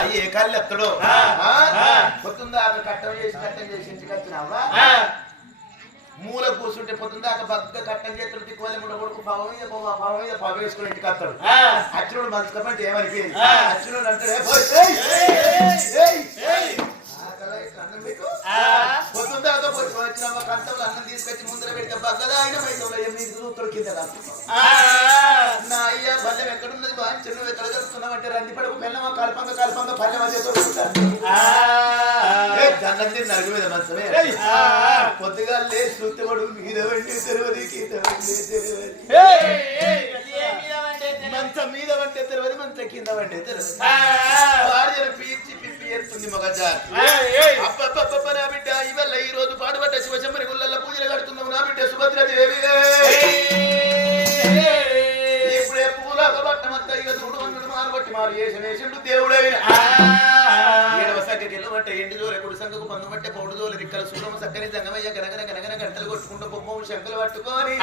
ఏ కాళ్ళు ఎత్తడో. పొద్దుందాక కట్టం చేసి కట్టం చేసి ఇంటికి వచ్చినావా మూల కూర్చుంటే పొద్దుందాక బగ్గ కట్టం చేతులు తిక్కువల్లి ముడ కొడుకు పవం మీద పవ పవం మీద పవ వేసుకుని ఇంటికి వస్తాడు ఆ, అచ్చుడు మనసుకపోతే ఏమనిపించింది ఆ. అచ్చుడు అంటే ఆకలా ఇట్లా అన్నం పెట్టు. ఆ. పొద్దుందాక పోయి వచ్చినావా కంటంలో అన్నం తీసుకొచ్చి ముందర పెడితే బగ్గదా ఆయన బయట ఎనిమిది సూత్రుడు కింద రాస్తుంది ఆ, నా అయ్య బల్లెం ఎక్కడున్నది బా? చిన్న ఎక్కడ రంది పడకు కలపంగా కలపంగా మీద మంచమే. పొద్దుగా లే శృతివడు మీద వండి కింద వండి తెరవది. మారు వేసిన వేసిండు దేవుడైన ఏడవ సంఖ్యకి వెళ్ళబట్టే ఎండి దోల కుడి సంఖకు పందు బట్టే పౌడు దోల రిక్కల సూరమ సక్కని జంగమయ్య గనగన గనగన గంటలు కొట్టుకుంటూ బొమ్మ శంకలు పట్టుకొని.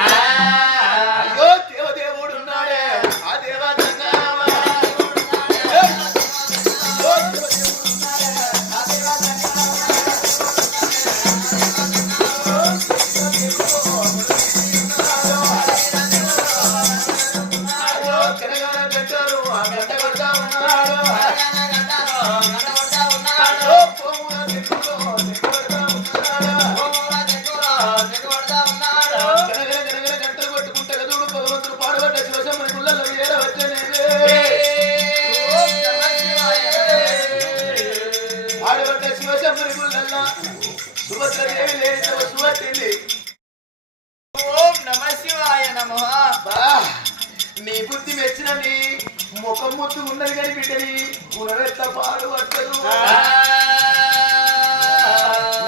ముఖం ముద్దు ఉన్నది కానీ బిడ్డని గుణవెత్త పాడు పట్టదు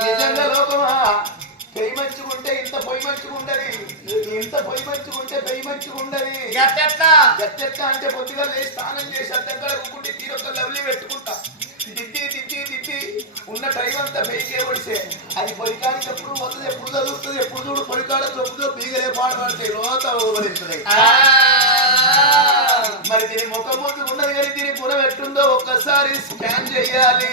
నిజంగా లోకమా? పెయి ఇంత పొయ్యి మంచుకుంటది. ఇంత పొయ్యి మంచుకుంటే పెయి మంచుకుంటది. గట్టెట్లా. గట్టెక్క అంటే పొద్దుగా లేచి స్నానం చేసి అద్దెక్కడ కూకుంటే తీరొక్క లవ్లీ పెట్టుకుంటా. దిద్ది దిద్ది దిద్ది ఉన్న టైం అంతా పెయికే పడితే అది పొలికాడికి ఎప్పుడు పోతుంది ఎప్పుడు చదువుతుంది ఎప్పుడు చూడు పొలికాడ చొప్పుతో బీగలే పాడబడతాయి రోత ఓవరిస్తుంది మరి దీని ముఖం ముందు ఉన్నది కానీ దీని గుణం ఎట్టుందో ఒక్కసారి స్కాన్ చేయాలి.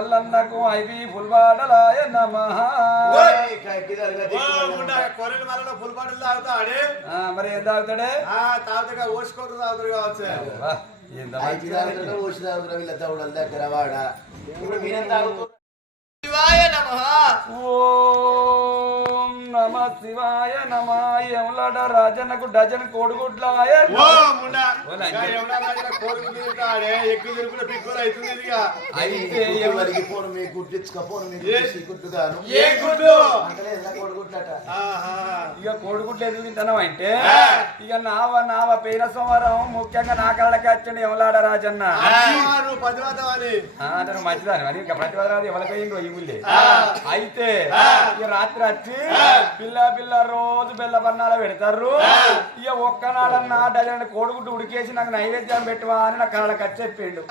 మల్లన్నకు ఐవి ఫుల్వాడలాయ నమ. కొరెల మలలో ఫుల్ బాటిల్ తాగుతాడే మరి ఏం తాగుతాడే? ఆ తాగుతాగా ఓసుకోవడం తాగుతారు కావచ్చు తాగుతున్నా వీళ్ళ దౌడల దగ్గర వాడ. ఇప్పుడు మీరేం తాగుతున్నారు శివాయ నమః. ఓం. నమ శివాయ నమ యమలాడ రాజన్నకు డజన్ కోడిగుడ్లాయ. ఇక అయితే ఎవరికి ఫోన్ కోడిగుడ్లు ఎందుకు తింటున్నావు అంటే. ఇక నావ నావ పేన సోమవారం ముఖ్యంగా నా కళ్ళకి వచ్చండి యమలాడ రాజన్న. అమ్మా, నువ్వు పదివాదం అని ఆ, అంటే నువ్వు మంచిదాని మరి ఇంకా ప్రతివాదరాలు ఎవరికైందో ఈ ఊళ్ళే అయితే ఇక రాత్రి వచ్చి పిల్ల పిల్ల రోజు బెల్ల బన్నాల పెడతారు. ఇక ఒక్కనాడన్నా డజన్ కోడిగుడ్డు ఉడికేసి నాకు నైవేద్యం పెట్టువా అని నా కళ్ళకి వచ్చి చెప్పిండు.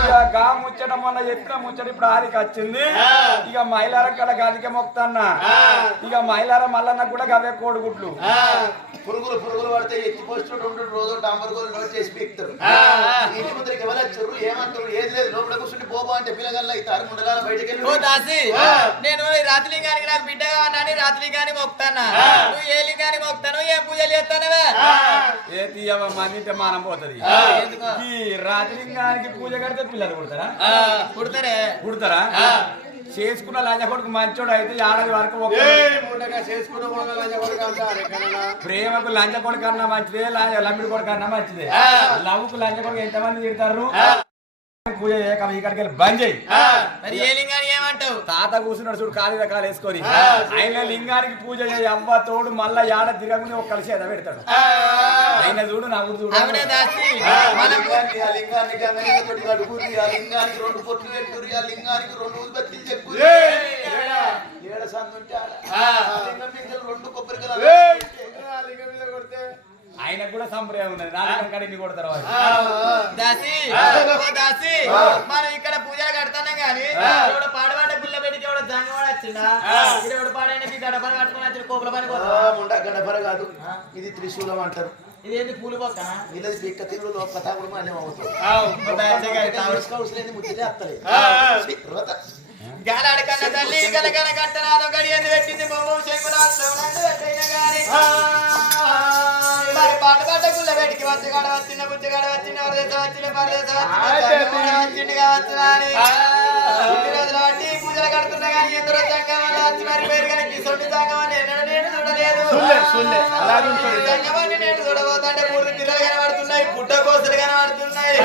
ఇక గా ముచ్చట మొన్న చెప్పిన ముచ్చట ఇప్పుడు ఆదికి వచ్చింది. ఇక మైలార కడ గదికే మొక్తన్నా. ఇక మైలార మల్లన్న కూడా గవే కోడిగుడ్లు. పురుగులు పురుగులు పడితే ఎత్తి పోస్ట్ రెండు రోజు డాంబర్ గోలు నోట్ చేసి పీక్తారు. ఇంటి ముందరికి ఎవరు వచ్చారు? ఏమంటారు? ఏది లేదు. లోపల కూర్చుంటే పోబా అంటే పిల్లగల్లా అవుతారు ముండగాల బయటకి ఓ వెళ్ళి దాసి నేను ఈ రాత్రిలింగానికి నాకు బిడ్డ కావాలని రాత్రిలింగానికి మొక్తానా నువ్వు ఏ లింగానికి మొక్తాను ఏ పూజలు చేస్తానవే? ఏ తీయవ మందింటే మానం పోతుంది. ఎందుకో? ఈ రాజలింగానికి పూజ కడితే పిల్లలు పుడతారా? పుడతారే. పుడతారా? చేసుకున్న లంజ కొడుకు మంచోడు అయితే ఏడాది వరకు ప్రేమకు లంచ కొడుకు అన్నా మంచిదే లమ్మిడి కొడుకు అన్నా మంచిదే. లవ్కు లంచ కొడుకు ఎంతమంది తిడతారు? పూజ చేయక ఇక్కడికి వెళ్ళి బంద్ చేయి. మరి ఏ లింగానికి ఏమంటావు? తాత కూర్చున్నాడు చూడు కాలు రకాలు వేసుకొని. ఆయన లింగానికి పూజ చేయి అవ్వ తోడు మళ్ళా ఏడ తిరగకుండా ఒక కలిసి ఎద పెడతాడు. ఆయన చూడు చూడు. మనం లింగాన్ని ఆ లింగానికి రెండు పొట్లు పెట్టుకురి ఆ లింగానికి రెండు ఊదిబత్తీలు చెప్పుకురి ఏడ సందు ఉంటే ఆడ. ఆ. లింగం మీద రెండు ఏయ్! కూడా సంప్రదాయం ఉన్నది. నాలుగు కాడ ఇన్ని కొడతారు వాళ్ళు. దాసి ఓ దాసి మనం ఇక్కడ పూజలు కడతానే గాని ఎవడో పాడవాడ పిల్ల పెట్టి ఎవడో జంగవాడ వచ్చిందా ఇక్కడ ఎవడు పాడడానికి గడపని కట్టుకుని వచ్చిన కోపుల పని? ముండ గడపర కాదు. ఇది త్రిశూలం అంటారు. ఇది ఏంది పూలు పక్కన? వీళ్ళది పిక్క తిరుగుడు లోపల తాగుడు. మాన్యం అవుతుంది ముచ్చటే అత్తలేదు. గాలాడకన్న తల్లి గలగల కట్టనాలో గడియంది పెట్టింది బొమ్మ శంకురాలు మరి పాట పాట గుళ్ళ పెట్టి వచ్చి గడ వచ్చిన బుద్ధి గడ వచ్చిన వరదేశ వచ్చిన వచ్చిన వచ్చింది కావచ్చు అని ఇన్ని రోజుల బట్టి పూజలు కడుతున్నా కానీ ఎందరో సంగమని వచ్చి మరి పేరు కనుక సొంటి సంగమని ఎన్నడూ నేను చూడలేదు. సంగమాన్ని నేను చూడబోతుంటే మూడు పిల్లలు కనబడుతున్నాయి పుట్ట కోసలు కనబడుతున్నాయి.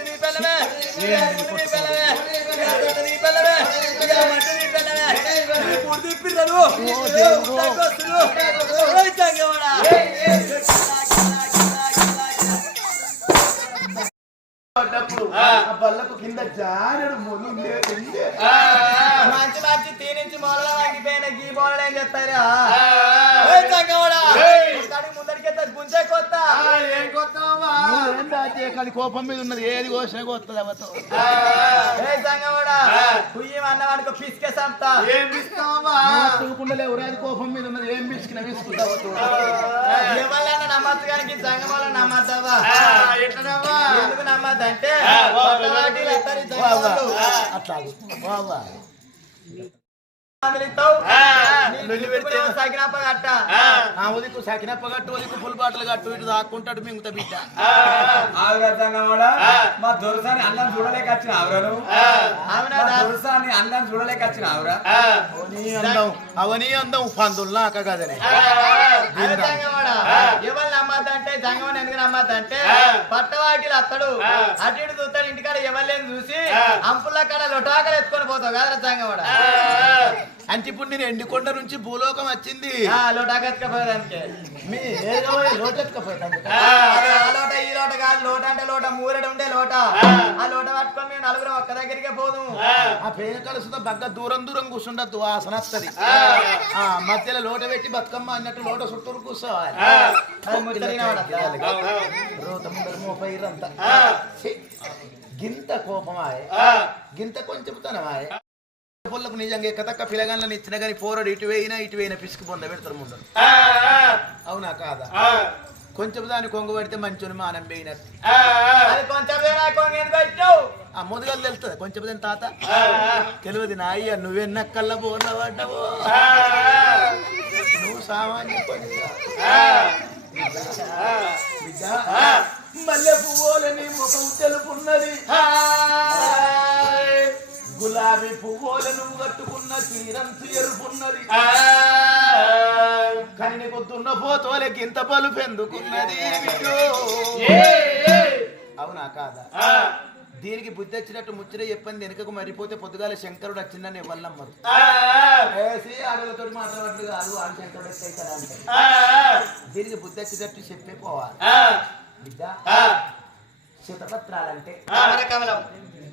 నీ పెళ్ళమే గుడ్డు పిల్లలు కింద ఉండే. మంచి మంచి తీనించి మొదల వాగిపోయిన గీ ఏం చెప్తారా గుంజే కొత్త దాచే కానీ కోపం మీద ఉన్నది. ఏది కోసినా వస్తుంది అవతో ఏ సంగమడా? కుయ్యం అన్నవానికి పిసికే సంత. కోపం మీద ఉన్నది? ఏం బిస్కిన బిస్కుంటావు ఎవరైనా నమ్మద్దు కానీ సంగమాల నమ్మద్దావా ఎందుకు నమ్మద్దంటే. అట్లాగే బాబా ఉదికు సకినప్ప కట్టు ఉదికు ఫుల్ బాటలు కట్టు ఇటు దాక్కుంటాడు మింగుతా బిడ్డ ఆవిడ మా దొరసాని అన్నం చూడలేక వచ్చిన ఆవురాను దొరసాని అన్నం చూడలేక వచ్చిన ఆవురా అవని అందం పందులు నాక కదనే ఎవరు సంగమని ఎందుకు నమ్మద్దంటే పట్టవాటిలు అత్తడు. అటు ఇటు చూస్తాడు ఇంటికాడ ఎవరిని చూసి అంపుల కాడ లొటాకలు ఎత్తుకొని పోతావు కదా సంగమాడ అంటే ఇప్పుడు నేను ఎండికొండ నుంచి భూలోకం వచ్చింది. ఆ లోట ఈ లోట కాదు లోట అంటే లోట మూరెడు ఉండే లోట. ఆ. లోట పట్టుకొని మేము నలుగురు ఒక్క దగ్గరికే పోదు. ఆ. పేన కలుసుతో బగ్గ దూరం దూరం కూర్చుండద్దు వాసన వస్తుంది. ఆ. మధ్యలో లోట పెట్టి బతుకమ్మ అన్నట్టు లోట చుట్టూరు కూర్చోవాలి. గింత కోపమాయే. గింత కొంచెం తనమాయే పొల్లకు నిజంగా ఎక్కతక్క పిలగాళ్ళని ఇచ్చిన కానీ పోరడు ఇటు వేయినా ఇటు వేయినా పిసికి పొంద పెడతారు ముందర అవునా కాదా? కొంచెం దాన్ని కొంగు పెడితే మంచోని మానం పోయినట్టు ఆ ముదుగలు తెలుస్తుంది? కొంచెం దాని తాత? తెలియదు నా అయ్య నువ్వెన్నక్కల్లా బోర్ల పడ్డావు? నువ్వు సామాన్య మల్లె పువ్వులని ముఖం తెలుపున్నది. గులాబీ పువ్వులను కట్టుకున్న తీరంతు ఎరుపున్నది. కన్ని కొద్దున్న పోతోలకి ఇంత పలుపు ఎందుకున్నది? అవునా కాదా? దీనికి బుద్ధి వచ్చినట్టు ముచ్చట చెప్పింది వెనుకకు మరిపోతే పొద్దుగాల శంకరుడు వచ్చిందని ఎవరు నమ్మరు. ఆడలతో మాట్లాడట్లు కాదు ఆడు శంకరుడు అంటే. దీనికి బుద్ధి వచ్చేటట్టు చెప్పే పోవాలి. బిడ్డ శతపత్రాలంటే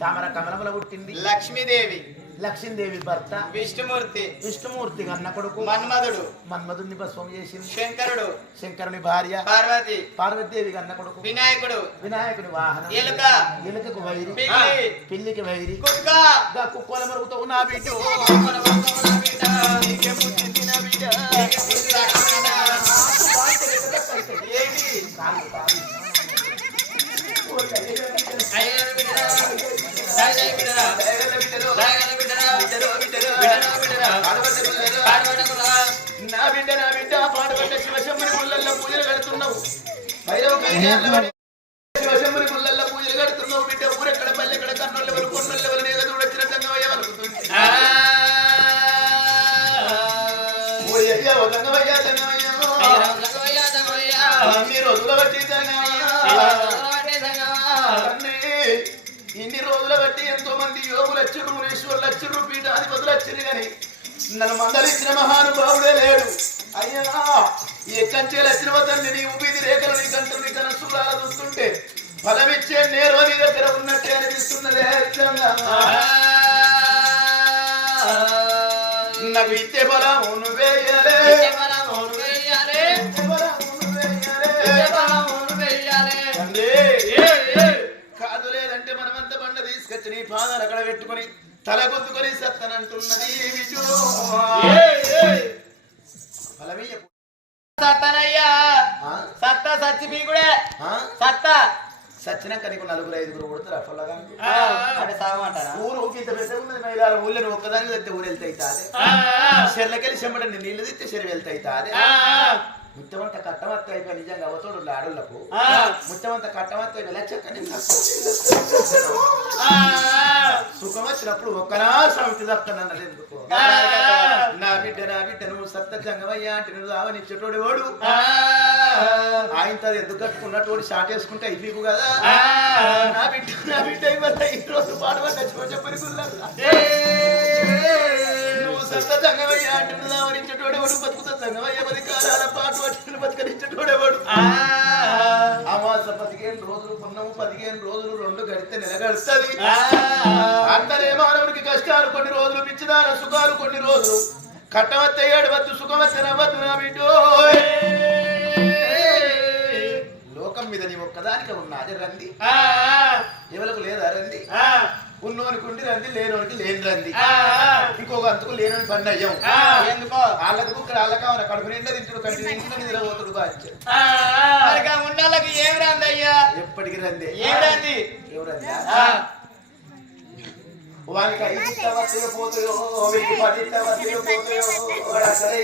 తామర కమలం తామర కమలముల పుట్టింది. లక్ష్మీదేవి. లక్ష్మీదేవి భర్త. విష్ణుమూర్తి. విష్ణుమూర్తి అన్న కొడుకు. మన్మధుడు. మన్మధుని భస్వం చేసింది. శంకరుడు. శంకరుని భార్య. పార్వతి. పార్వతీదేవి అన్న కొడుకు. వినాయకుడు. వినాయకుని వాహనం. ఎలుక. ఎలుకకు వైరి. పిల్లి. పిల్లికి వైరి. కుక్కల మరుగుతూ నా బిడ్డ. నా ఏంటి? నా బిడ్డ నా బిడ్డ పూజలు కడుతున్నావు భైరవ పూజలు కడుతున్నావు బిడ్డ ఊరెక్కడ నన్ను మందలిచ్చిన మహానుభావుడే లేడు. అయ్యా ఎక్కంచేలు వచ్చిన తండ్రి నీ ఉపిది రేఖలు నీ గంటలు నీ కన సూరాలు చూస్తుంటే ఫలమిచ్చే నేరు నీ దగ్గర ఉన్నట్టే అనిపిస్తున్నదే ఇచ్చే బలము నువ్వే. కాదు లేదంటే మనమంత బండ తీసుకొచ్చి నీ పాదాలు అక్కడ పెట్టుకొని తల కొద్దుకొని సత్తనంటున్నది విజు. సత్తనయ్యా. సత్త సచ్చి పీకుడే? సత్త. సచ్చినాక నీకు నలుగురు ఐదుగురు కొడతారు అఫల్లగా అంటే సాగమంటారా ఊరు ఇంత పెద్ద ఉన్నది మైదారు ఊళ్ళో నువ్వు ఒక్కదానికి తెస్తే ఊరు వెళ్తాయి తాదే. చెర్లకెళ్ళి చెమ్మడండి నీళ్ళు తెస్తే చెరువు వెళ్తాయి తాదే. ముత్తమంత కట్టమత్త అయిపోయి నిజంగా అవతోడు ఆడోళ్ళకు. ముత్తమంత కట్టమత్త అయిపోయి లచ్చక్కని సుఖం వచ్చినప్పుడు ఒక్కనా సమితి తప్పుతానన్నది ఎందుకు? నా బిడ్డ నా బిడ్డ నువ్వు సత్త జంగమయ్యా అంటే నువ్వు ఆవనిచ్చేటోడు వాడు ఆయన తది ఎందుకు కట్టుకున్నట్టు షాట్ వేసుకుంటే అయిపోయి కదా? నా బిడ్డ నా బిడ్డ అయిపోతే ఈ రోజు పాడబడ్డ చెప్పని నువ్వు సత్త జంగమయ్యా అంటే నువ్వు ఆవరించేటోడు వాడు బతుకుతా జంగమయ్య పది కాలాల పాటు పట్టుకుని బతకరించేటోడే వాడు. అమాస పదిహేను రోజులు పున్నము పదిహేను రోజులు రెండు గడితే నెల గడుస్తుంది. అందరే మానవుడికి కష్టాలు కొన్ని రోజులు పిచ్చిదాన సుఖాలు కొన్ని రోజులు. కట్టవత్త ఏడవద్దు సుఖవత్త నవ్వద్దు నా బిడ్డో. లోకం మీద నీ ఒక్కదానికే ఉన్నది రంది ఎవరికి లేదా రంది ఉన్నోనికి ఉండి రంది లేనోనికి లేని రంది ఇంకొక అంతకు లేనోని పని అయ్యాం. ఎందుకో వాళ్ళకు ఇక్కడ వాళ్ళకి అవున కడుపు నిండా తింటుడు కంటి నిండా నిద్రపోతుడు బాధ్య మరి ఆ ఉండాలకి ఏమి రాందయ్యా? ఎప్పటికి రందే? ఏమి రాంది? వానికి ఐదు వస్తాయో పోతాయో వీరికి పది వస్తాయో పోతాయో అసలే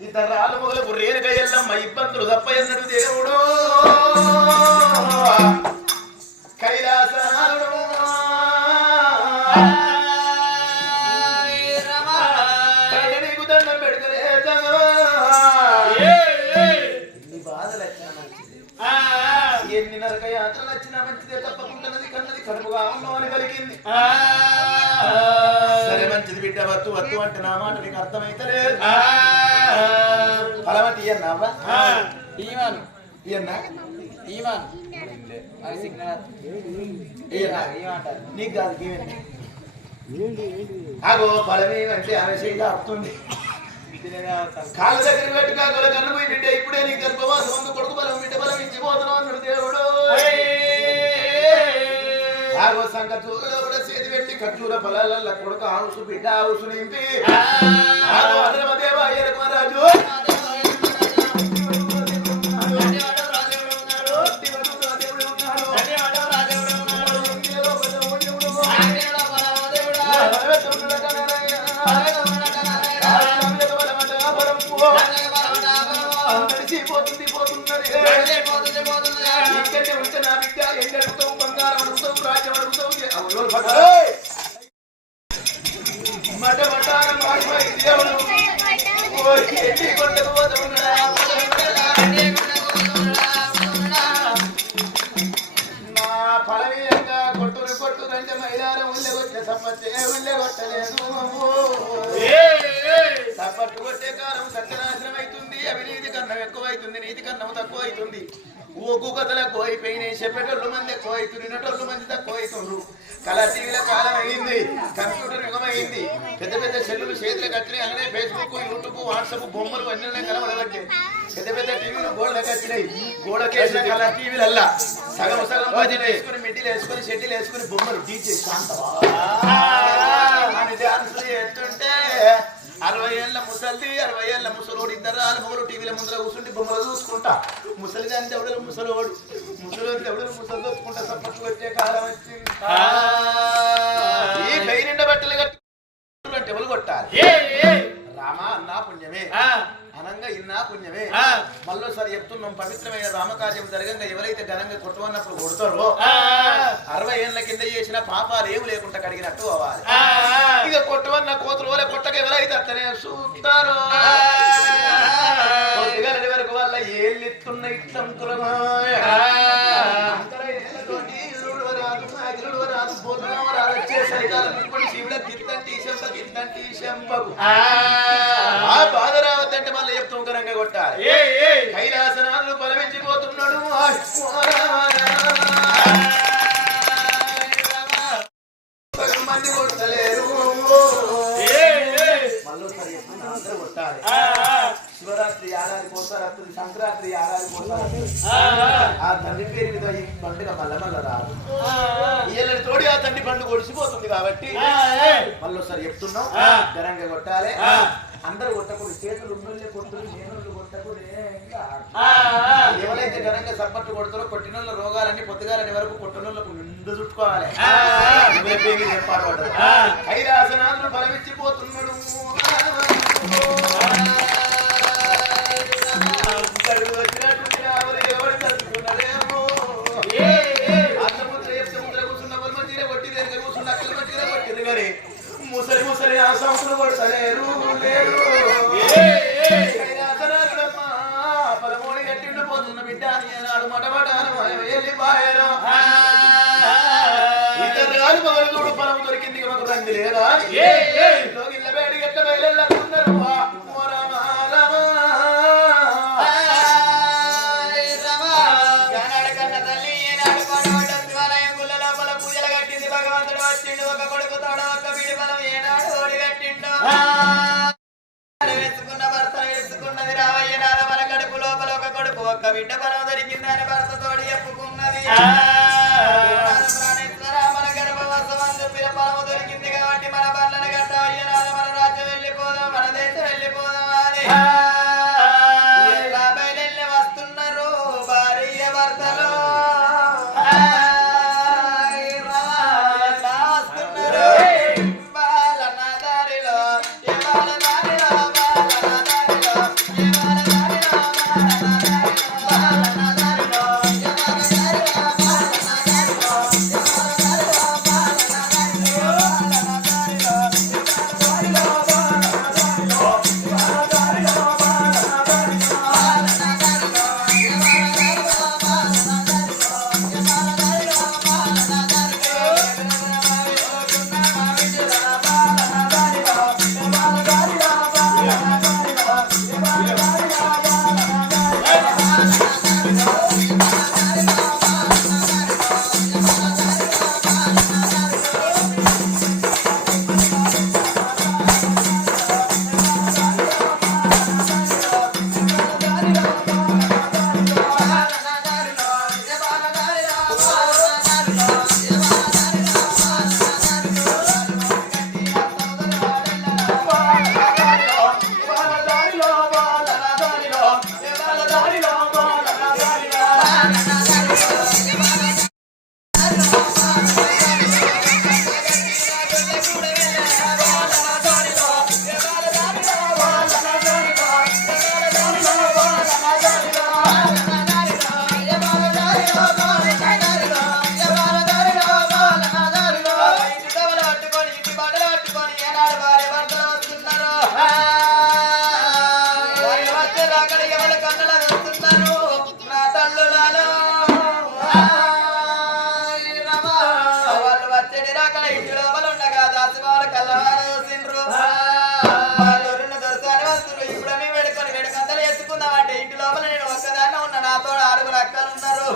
ఇద్దరు రాళ్ళు మొగలకు రేణుక ఎల్లమ్మ ఇబ్బందులు తప్పయన్నాడు దేవుడు. కైలాసనాథుడు ఎన్ని నరక యాత్రలు వచ్చినా మంచిదే తప్పకుండానది కన్నది కడుపుగా ఉన్నావు అని పలికింది సరే మంచిది బిడ్డ వద్దు వద్దు అంటే నా మాట నీకు అర్థమైతలేదు ఫలమతి అది సిగ్నల్ ఇయ్యన్నా ఏమంటారు నీకు కాదు అగో బలమేమంటే ఆమె చేయి ఆపుతుంది కాళ్ళ దగ్గర పెట్టి కాగల కన్ను పోయి బిడ్డ ఇప్పుడే నీ గర్భవాసం ముందు కొడుకు బలం బిడ్డ బలం ఇచ్చి పోతున్నావు అన్నాడు దేవుడు. ఆగో సంగ చూడలో కూడా చేతి పెట్టి ఖర్జూర పొలాలల్ల కొడుకు ఆవుసు బిడ్డ ఆవుసు నింపి. ఆగో అధర్మదేవ అయ్యరకు రాజు. కొట్టును కొట్టునంటే మైదానం ఉల్లె కొట్టే సమ్మచ్చే ఉల్లె కొట్టలేదు సప్పట్టు కొట్టే కాలం సత్యనాశనం అవుతుంది అవినీతి కన్నం ఎక్కువ అవుతుంది నీతి కన్నం తక్కువ అవుతుంది ఊకు కథలు ఎక్కువ అయిపోయినాయి చెప్పేటోళ్ళు మంది ఎక్కువ అవుతుంది వినేటోళ్ళు మంది తక్కువ అవుతుండ్రు కలర్ టీవీల కాలం అయింది కంప్యూటర్ యుగం అయింది పెద్ద పెద్ద సెల్లులు చేతులకు వచ్చినాయి అలానే ఫేస్బుక్ యూట్యూబ్ వాట్సాప్ బొమ్మలు అన్నీ కలవడబట్టే పెద్ద పెద్ద టీవీలు గోడలకు వచ్చినాయి గోడకేసిన కలర్ టీవీలు అల్లా సగం సగం మిడ్డీలు వేసుకుని షెడ్డీలు వేసుకుని బొమ్మలు డీజే శాంతవా అని డాన్స్ చేస్తుంటే అరవై ఏళ్ళ ముసలి అరవై ఏళ్ళ ముసలోడు ఇద్దరు ఆలు మొగలు టీవీల ముందర కూర్చుంటే బొమ్మలు చూసుకుంటా. ముసలి దాని ఎవడలు ముసలోడు? ముసలోడు ఎవడలు ముసలు దోచుకుంటా సప్పట్లు వచ్చే కాలం వచ్చింది ఈ కై నిండా బట్టలు కట్టి ఎవరు కొట్టాలి. రామా అన్నా పుణ్యమే. అనంగా ఇన్నా పుణ్యమే మళ్ళోసారి చెప్తున్నాం పవిత్రమైన రామకార్యం జరగంగా ఎవరైతే ఘనంగా కొట్టమన్నప్పుడు కొడతారో అరవై ఏళ్ళ కింద చేసిన పాపాలు ఏమి లేకుండా కడిగినట్టు అవ్వాలి ఇక కొట్టవన్న కోతులు ఓలే కొట్టక ఎవరైతే అత్తనే చూస్తారు ఏళ్ళెత్తున్న ఇష్టం కులమాయ ఆ. బాధ రావద్దంటే మళ్ళీ చెప్తూ కరంగా కొట్టాలి. కైలాసనాలు బలమించిపోతున్నాడు ఏడాది పోతారు. ఆ తండ్రి పేరు మీద ఈ పండుగ మల్ల మల్ల రాదు. ఈయన తోడి ఆ తండ్రి పండుగ ఒడిసిపోతుంది కాబట్టి మళ్ళీసారి చెప్తున్నాం. ఘనంగా కొట్టాలి. అందరూ కొట్టకూడదు. చేతులు ఉన్నోళ్ళే కొట్టుడు నేనుళ్ళు కొట్టకూడదు. ఎవరైతే ఘనంగా సప్పట్లు కొడతారో కొట్టినోళ్ళ రోగాలన్నీ పొద్దుగాలని వరకు కొట్టినోళ్ళకు నిండు చుట్టుకోవాలి. కైలాసనాథుడు బలమిచ్చిపోతున్నాడు ఆ సంవత్సరం కొడతలేరు లేరు. పదమూడు గట్టిండు పోతున్న బిడ్డ అన్నాడు మటమటాను వెళ్ళిపోయాను ఇద్దరు రాలు మగలు చూడు పొలం దొరికింది మాకు రంది లేదా? లోగిళ్ళ వేడి గట్ట బయలున్నారు వేసుకున్న hey.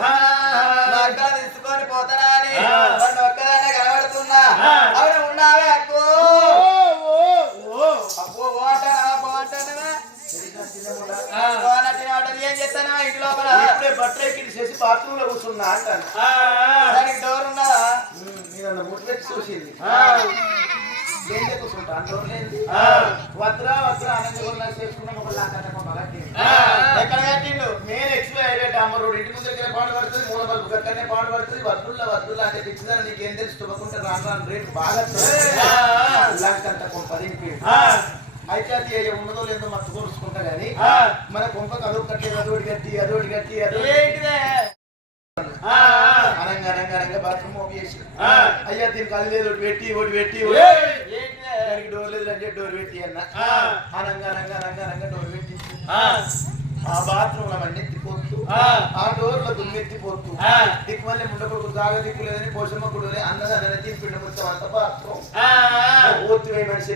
అక్కలు తీసుకొని పోతారా అని ఒక్కదాన్నే కనబడుతున్నా. ఆవిడ ఉన్నావే అక్కో అన్నట్టు ఆవిడ ఏం చేస్తానా ఇంటి లోపల? బట్టలు ఎక్కి చేసి బాత్రూమ్లో కూర్చున్నా అంటాను. దానికి డోర్ ఉన్నదా? నేను ముట్టు పెట్టి చూసింది. ఏంటి కూర్చుంటా డోర్ లేనిది. వద్రా వద్రా అనంగా చేసుకున్నాం ఒక లాగా ఎక్కడ కట్టిండు? మెయిన్ డాంబర్ రోడ్. ఇంటి ముందు దగ్గర పాడు పడుతుంది మూల బల్బు కక్కనే పాడు పడుతుంది వద్దుల్లా వద్దుల్లా అంటే నీకేం తెలుసు? రాను రాను రేటు బాగా లాంకంత కొంప దింపి. అయితే అది ఉన్నదో లేదో మత్తు కోరుచుకుంటా గానీ మన కొంపకు అదొకటి కట్టలేదు అదోటి గట్టి అదోటి గట్టి అదోటి ఏంటిదే? అనంగా అనంగా అనంగా బాత్రూమ్ ఓపెన్ చేసి. అయ్యా దీనికి అది లేదు పెట్టి ఒకటి పెట్టి దానికి డోర్ లేదు అంటే డోర్ పెట్టి అన్న. అనంగా అనంగా అనంగా అనంగా డోర్ పెట్టి. ఆ. బాత్రూమ్ మళ్ళీ ఎత్తిపోతూ ఆ. డోర్లో దుమ్మెత్తిపోతూ దిక్కు మళ్ళీ ముండకొడుకు జాగ దిక్కు లేదని పోషమ్మ గుడి అన్నదాన్ని తిప్పిండు మొత్తం అంత బాత్రూమ్ ఓర్తి మనిషి